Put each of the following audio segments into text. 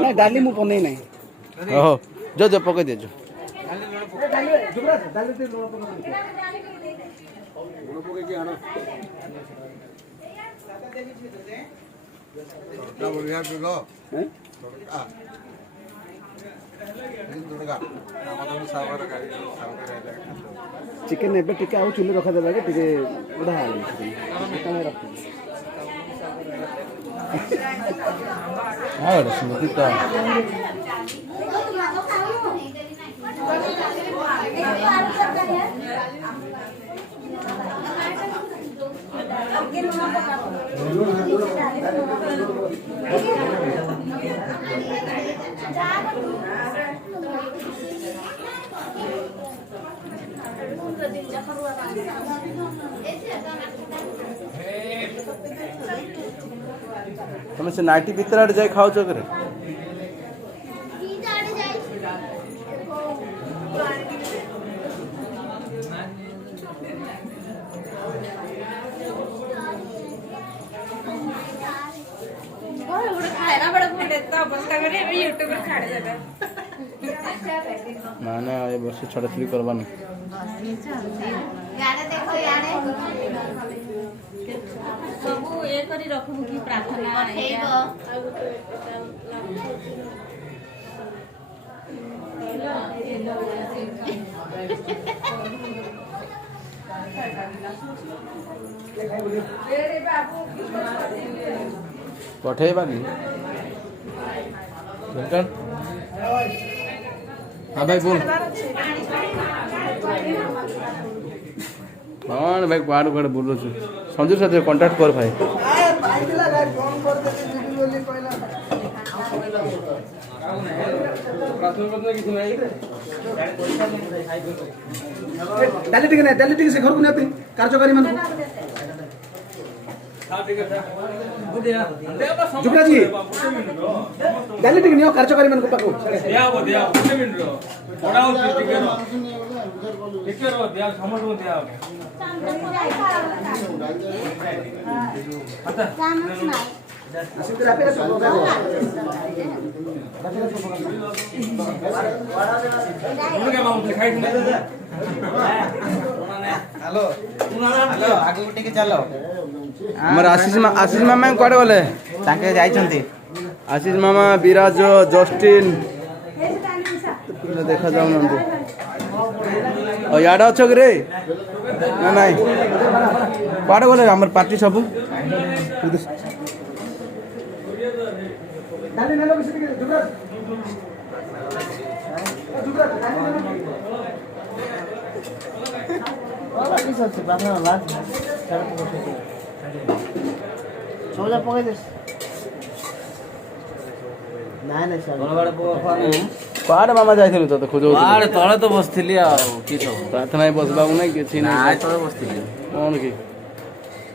ना डाली मु बनै नै ओहो जो जो पकई दे जो चिकेन एबे टिके आउ चुली रखा देबा के टिके उडा हाली चिकेन रख हां रे स्मृति तो तुम से नाइटी भीतर आड़ जाए खाओ करे माने ये वर्ष छड़ा छुड़ी करबानी यारे देखो यारे सबु ए करी रखबु की प्रार्थना पठेबो पठेबानी सरकार हाँ भाई बोल कौन भाई कुआड़ कुआड़ बोलो संजू साथ कांटेक्ट कर भाई डाली टिके से घर को नहीं कार्यकारी मन जुगरा जी डाली टिके नियो कार्यकारी मन को पाको दिया 1 मिनट रो बड़ा हो टिके रो दिया समझ में दिया पता सिद्धरा पे सब होगा उनके मां दिखाई नहीं हेलो हेलो आगे टिके चलो हमर आशीष मामा कुआड़े गले ताके जाइछंती आशीष मामा विराज जस्टिन देखा जाऊ ना और याड अच्छो कि रे ना नहीं कुआड़े गले हमर पार्टी सब डाली नेलो किसी के जुगरा जुगरा डाली नेलो बाकी सब से बात ना बात सोजा पकई दे ना ना सर बड़ कुआड़े मामा जाइथिलु तो खोजो बाड़ तळे तो बसथिली आ की सब प्रार्थना बसबाऊ नहीं किछि ना नहीं तळे बसथिली कौन की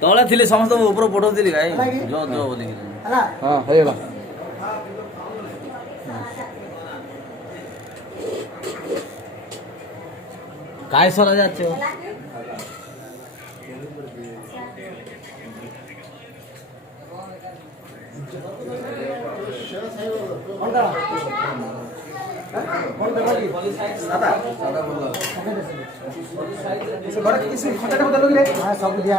तळे थिली समस्त ऊपर पठौथिली गाई जो जो बोली हला हां हेला काय सरा जाচ্ছে से बड़ा किसी खटा बता लोगे हां सब दिया